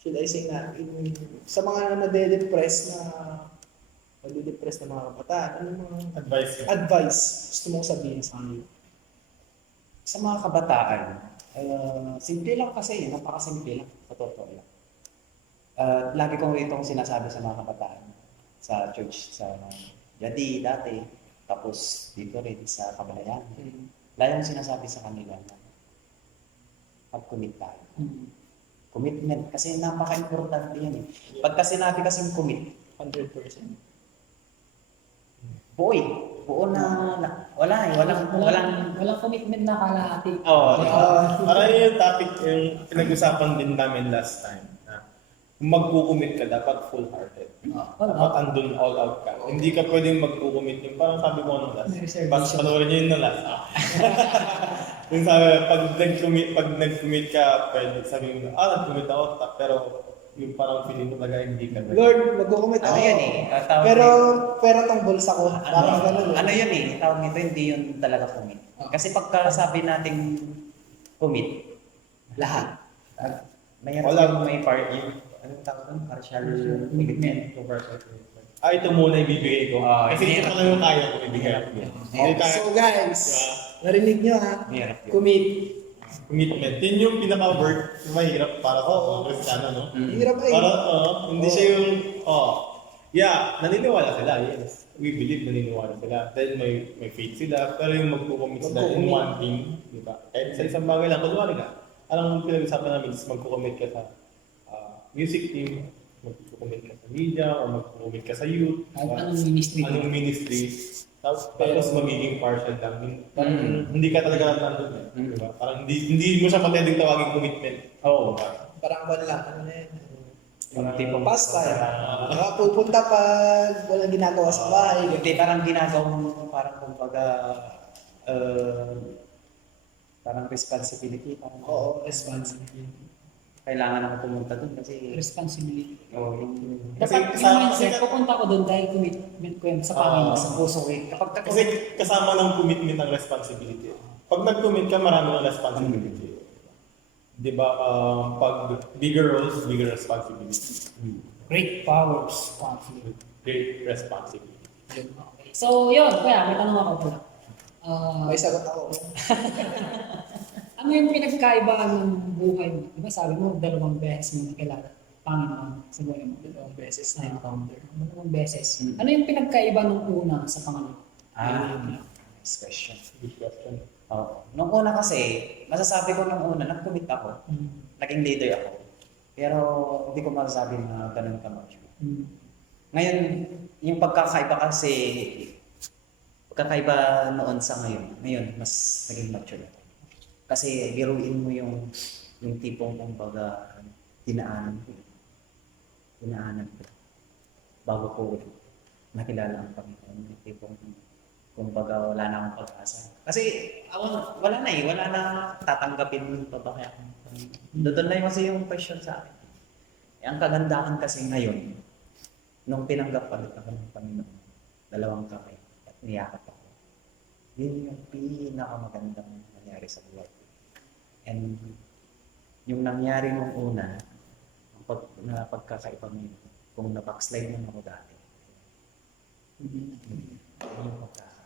Should I say na sa mga nade-depress na mga kabataan, ano mga advice gusto mong sabihin sa kanila? Sa mga kabataan, simple lang kasi, napakasimple lang, sa totoo lang. Lagi kong itong sinasabi sa mga kabataan, sa church, sa Jadi dati, tapos dito rin sa Kabalayan. Layong sinasabi sa kanila na pag-commit tayo. Commitment, kasi napaka-importante yan eh. Pagka sinabi kasing commit, 100%. buo na wala eh, Walang commitment na kalahati. Parang yung topic, yung pinag-usapan din namin last time. Na kung magkukumit ka, dapat full-hearted. Dapat andun all out ka. Hindi ka pwedeng magkukumit yung parang sabi ko nung last. May reservation. Basta panoorin nyo yun na last. Yung sabi, pag nag-commit ka, pwede sabihin mo, nag-commit ako, pero yung parang feeling mo talaga hindi ka. Lord, magkukumit ako. Ano yan eh? Tawag Pero tong bulsa ko, parang ganun eh. ano yan eh? Tawag nito, hindi yun talaga commit. Kasi pagka sabi nating commit, lahat. Mayroon Wala. may part yung anong tawag doon? Partial commitment. Ito muna ibibigay ko. Kasi hindi ito lang yung kaya ko ibigay. Hindi kaya. So guys, narinig nyo ha? Mahirap yun. Commit. Commitment. Yun yung pinaka-word na mahirap para sa mga Kristiyano, no? Hirap eh. Para, hindi siya yung, naniniwala sila, yes. We believe naniniwala sila. Then may faith sila, pero yung magkukomit sila in one thing, di ba? Kahit sa isang bagay lang, kunwari ka, anong pinag-usapan namin is magkukomit ka sa music team, magkukomit ka sa media, o magkukomit ka sa youth. Kahit diba? anong ministry. Anong ministry. Tapos magiging partial lang. Parang hindi ka talaga nandun eh. Diba? Parang hindi mo siya pwedeng tawagin commitment. Oo. Parang wala lang. Ano na yan? Yung tipong Pastime. Pupunta pag walang ginagawa sa bahay. Hindi parang ginagawa mo parang kumbaga parang responsibility, parang Oo, responsibility. kailangan ako pumunta doon kasi Responsibility. yung Kasi Dapat kasama- yung mindset, kasi- pupunta ko doon dahil commitment ko yun sa Panginoon, sa puso ko. Kapag Kasi kasama ng commitment ng responsibility. Pag nag-commit ka, marami ng responsibility. Di ba? Pag bigger roles, bigger responsibility. great powers, conflict. Great responsibility. Okay. So, yun. Kaya, may tanong ako pala. May sagot ako. Ano yung pinagkaibahan ng buhay mo? Diba sabi mo, 2 beses mo nakilala Panginoon sa buhay mo. 2 beses na encounter. 2 beses. Ano yung pinagkaiba ng una sa pangalawa? next question. Good question. Nung una kasi, masasabi ko nung una, nag-commit ako, naging leader ako. Pero hindi ko masasabi na ganun ka mature. Ngayon, yung pagkakaiba kasi, pagkakaiba noon sa ngayon mas naging mature ako. Kasi biruin mo yung tipong kumbaga dinaanan ko. Bago ko nakilala ang Panginoon. Yung tipong kumbaga wala na akong pag-asa. Kasi wala na tatanggapin pa ba kaya. Doon na yung kasi yung question sa akin. Ang kagandahan kasi ngayon, nung pinanggap ulit ako ng Panginoon, 2 kamay at niyakap ako. Yun yung pinakamagandang nangyari sa buhay ko. And yung nangyari nung una, na pagkakaiba mo yun, kung na-backslide naman ako dati. Yun yung pagkakaiba.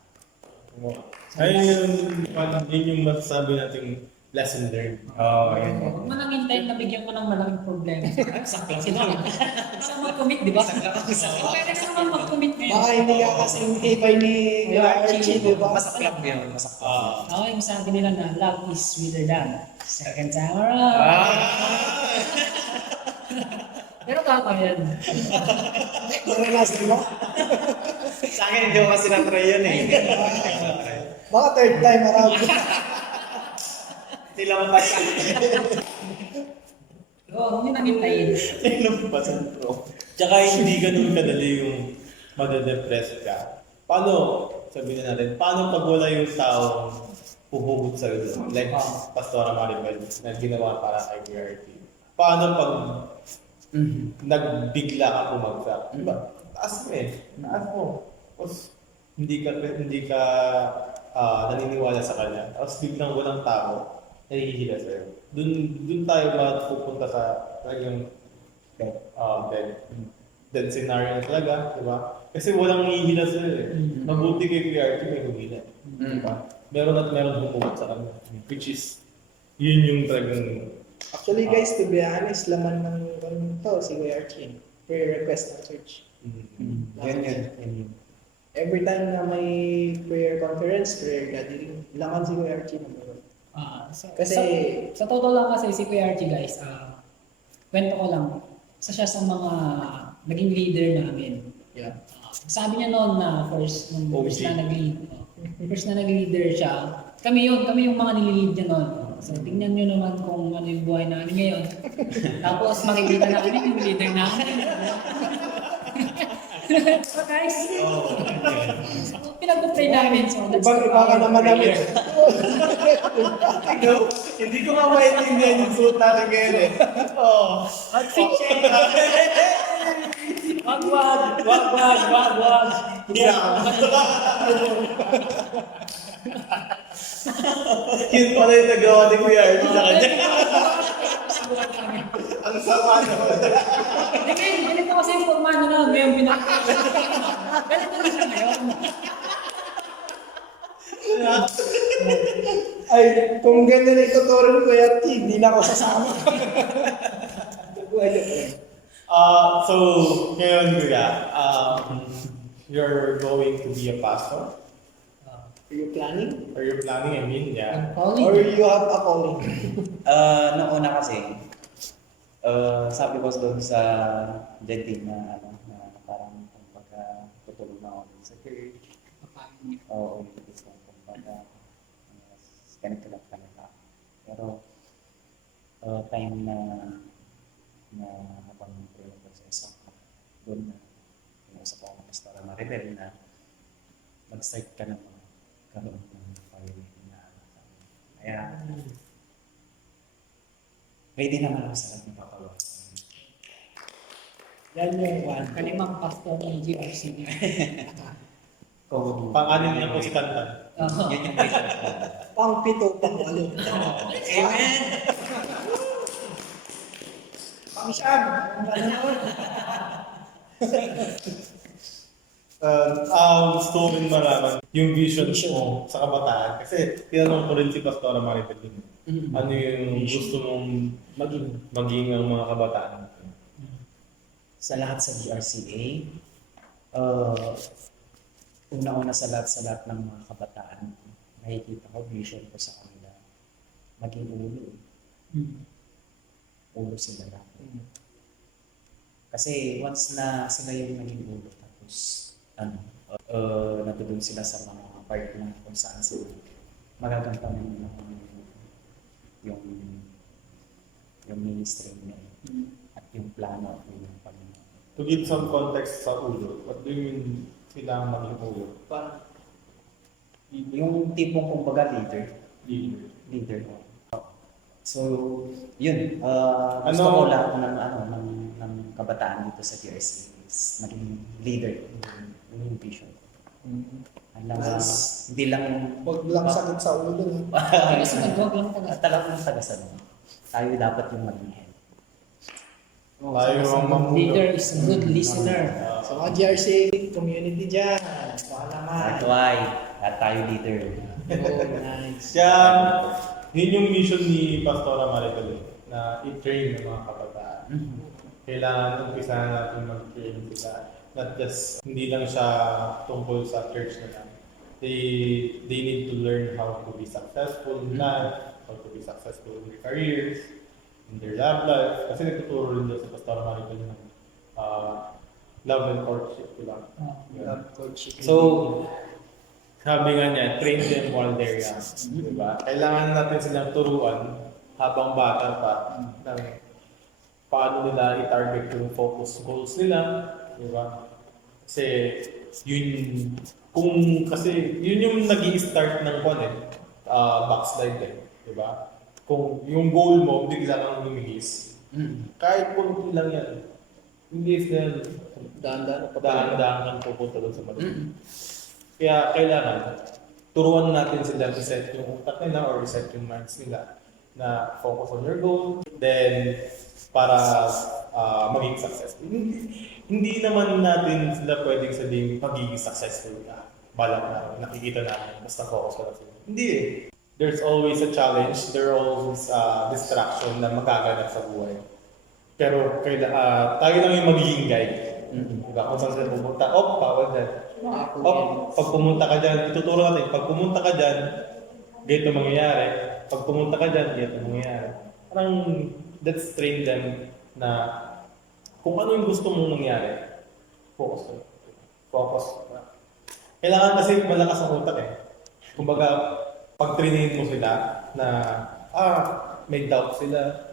Yun yung masasabi nating lesson learned. Huwag mo nang hintayin na bigyan ko ng malaking problema. Sakla sila. Basta mag-commit, di ba? Pwede ka naman mag-commit ngayon. Baka hindi ka kasing tibay ni Archie, di ba? Masaklap yun, masaklap. Ako yung sabi nila na love is sweeter than second time around. Pero tama yan. Naranasan mo? Sa akin, hindi ko kasi na-try yun eh. Baka 3rd time around. Hindi lang pa siya. Oo, huwag nyo nang hintayin. Ilang pro. Tsaka hindi ganun kadali yung madadepress ka. Paano, sabihin natin, paano pag wala yung taong puhugot sa'yo doon? Like, Pastora Maribel na ginawa para kay PRT. Paano pag nagbigla ka bumagsak? Diba? Taas mo eh. Taas mo. Tapos, hindi ka naniniwala sa kanya. Tapos biglang walang tao nahihila sa'yo. Doon tayo mapupunta sa talagang dead scenario na talaga, di ba? Kasi walang hihila sa'yo eh. Mabuti kay PRT may humila. Di ba? Meron at meron bumuhat sa kanya. Which is, yun yung talagang Actually guys, to be honest, laman ng si Kuya Archie. Prayer request ng church. Yun. Every time na may prayer conference, prayer gathering, laman si Kuya Archie ng bawat. Kasi- sa totoo lang kasi si Kuya Archie guys, kwento ko lang, isa siya sa mga naging leader namin. Yeah. Sabi niya noon na first OG. na nag-leader siya, kami yung mga nililid niya noon. So tingnan niyo naman kung ano yung buhay namin ngayon. Tapos makikita namin yung leader namin. So guys, pinag-pray namin. So let's Iba ka naman namin. hindi ko nga maintindihan yung suit natin ngayon eh. Oo. outfit check. Wag. Hindi na. Yun pala yung nagawa ni Kuya Archie sa kanya. Ang sama naman. Ganito kasi yung formado na ngayon ganito na siya ngayon. Ay, kung ganyan na ituturo ni Kuya Archie, hindi na ako sasama. So, ngayon Kuya, you're going to be a pastor? Are you planning? Or you're planning, I mean, yeah. Or you have a calling? Noong una kasi, sabi ko doon sa Genting na parang kumbaga tutulog na ako sa church. Oo, kumbaga ganito lang talaga. Pero time na habang doon na pinusap ako ng Pastora Maribel na mag-start ka na magkaroon ng family na anak. Kaya, ready naman ako sa lahat ng papagawa. Yan yung one. Kalimang pastor ng GRC. Kung Pang-anim na po si Tantan. yun yung vision ko. Pang-pito, pang-walo. Amen! Pang-siyam. Pang-ganun. Gusto ko rin malaman yung vision mo sa kabataan. Kasi tinanong ko rin si Pastora Maribel din. Ano yung gusto mong maging ang mga kabataan? Sa lahat sa GRCA, una-una sa lahat ng mga kabataan, nakikita ko, vision ko sa kanila, maging ulo. Ulo sila lang. Kasi once na sila yung naging ulo, tapos natulong sila sa mga part na kung saan sila magagampanan yung ministry nila at yung plano at yung Panginoon. To give some context sa ulo, what do you mean sila ang maging ulo? Yung tipong kumbaga leader. So, yun. Gusto ko lahat ng kabataan dito sa GRC is maging leader. Yun yung vision ko. Hindi lang Huwag lang sakit sa ulo. Tagasunod, huwag lang taga. talagang tagasan. Tayo dapat yung maging head. Tayo ang mamuno. Leader is a good listener. Sa mga GRC community dyan. Baka naman. That's why, lahat tayo leader. Oh, nice. Kaya, yun yung mission ni Pastora Maribel na i-train ng mga kabataan. Kailangan umpisa natin mag-train sila. Not just, hindi lang siya tungkol sa church na lang. They need to learn how to be successful in life, how to be successful in their careers, in their love life. Kasi nagtuturo rin doon sa Pastora Maribel ng love and courtship. Diba? Love coaching. So, sabi nga niya, train them while they're young. Diba? Kailangan natin silang turuan habang bata pa ng paano nila i-target yung focus goals nila. Diba? Kasi yun, kasi yun yung nag-i-start ng backslide eh. Diba? Kung yung goal mo, bigla kang lumihis. Kahit kung lang yan, lumihis na yan. Daan-daan kang pupunta doon sa mali. Kaya kailangan, turuan natin sila i-set yung utak nila or i-set yung minds nila na focus on your goal. Then, para maging successful. Hindi naman natin sila pwedeng sabihin magiging successful ka. Balak na, nakikita natin, basta focus ka lang sila. Hindi eh. There's always a challenge, there's always a distraction na magaganap sa buhay. Pero tayo lang yung magiging guide. Diba? Kung saan sila pumunta, bawal dyan. Pag pumunta ka dyan, ituturo natin, pag pumunta ka dyan, ganito mangyayari. Pag pumunta ka dyan, ganito mangyayari. Parang let's train them na kung ano yung gusto mong mangyari, focus ka. Focus ka. Kailangan kasi malakas ang utak eh. Kumbaga, pag trainin mo sila na may doubt sila,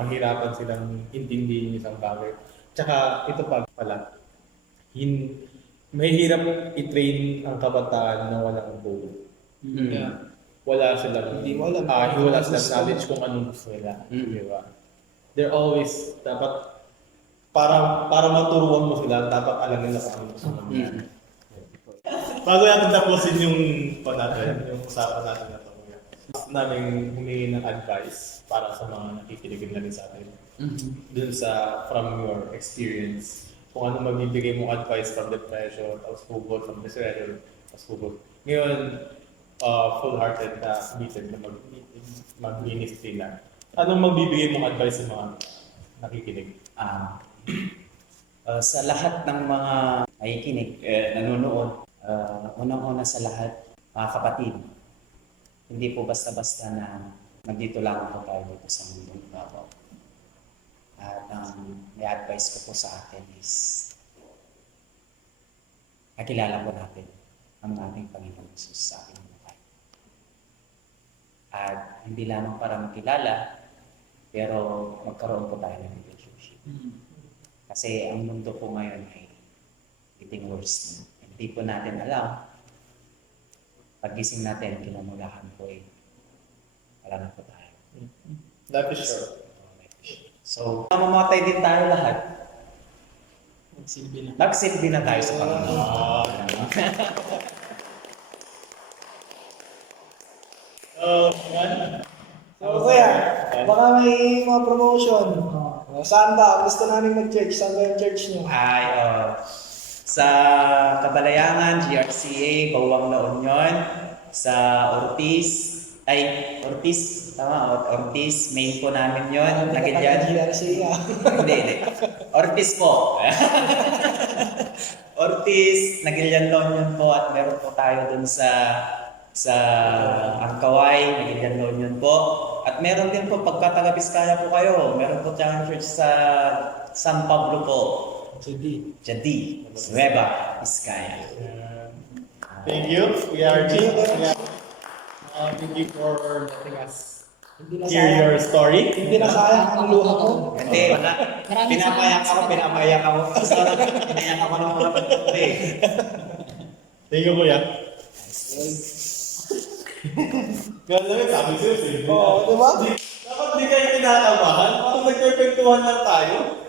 mahirapan silang intindihin yung isang bagay. Tsaka ito pala, mahirap i-train ang kabataan na walang goal. Yeah. Wala silang wala silang knowledge kung anong gusto nila. Di ba? They're always, dapat, para maturuan mo sila, dapat alam nila kung anong gusto nila. Bago natin tapusin yung usapan natin na ito. Gusto namin humingi ng advice para sa mga nakikinig na rin sa atin. Dun from your experience, kung ano magbibigay mong advice from depression, tapos hugot, from depression, tapos hugot. Ngayon, full-hearted na committed na mag-ministry na. Anong magbibigay mong advice sa mga nakikinig? Sa lahat ng mga nakikinig, nanonood, unang-una sa lahat, mga kapatid, hindi po basta-basta na nandito lang po tayo dito sa mundo. At may advice ko po sa atin is nakilala po natin ang ating Panginoon Jesus sa ating buhay. At hindi lamang para makilala, pero magkaroon po tayo ng relationship. Kasi ang mundo po ngayon ay getting worse na. Hindi po natin alam. Paggising natin, kinamagahan po eh. Wala na po tayo. Life is short. So, mamamatay din tayo lahat. Magsilbi na. Magsilbi na tayo sa Panginoon. Yan. So, kuya, baka may mga promotion. Saan ba? Gusto namin mag-church. Saan ba yung church nyo? Ay, sa Kabalayangan, GRCA, Bawang La Union, sa Ortiz, tama, Ortiz, main po namin yun, Nagilyan. GRCA. Hindi. Ortiz po. Ortiz, Nagilyan La Union po, at meron po tayo dun sa Angkaway, Nagilyan La Union po. At meron din po, pagka taga-Biskaya po kayo, meron po tayong church sa San Pablo po. Jadi, Nueva Vizcaya. Thank you. We are thank you for letting us Hindi na hear sayang. your story. Hindi na sayang ang luha ko. Hindi, wala. Maraming Pinapayak salamat. ako. So, pinayak ako ng mga pagkakas eh. Thank you, Kuya. Ganda rin, sabi sa'yo. Oo, di ba? Dapat di kayo kinakabahan. Parang nagkwentuhan lang tayo.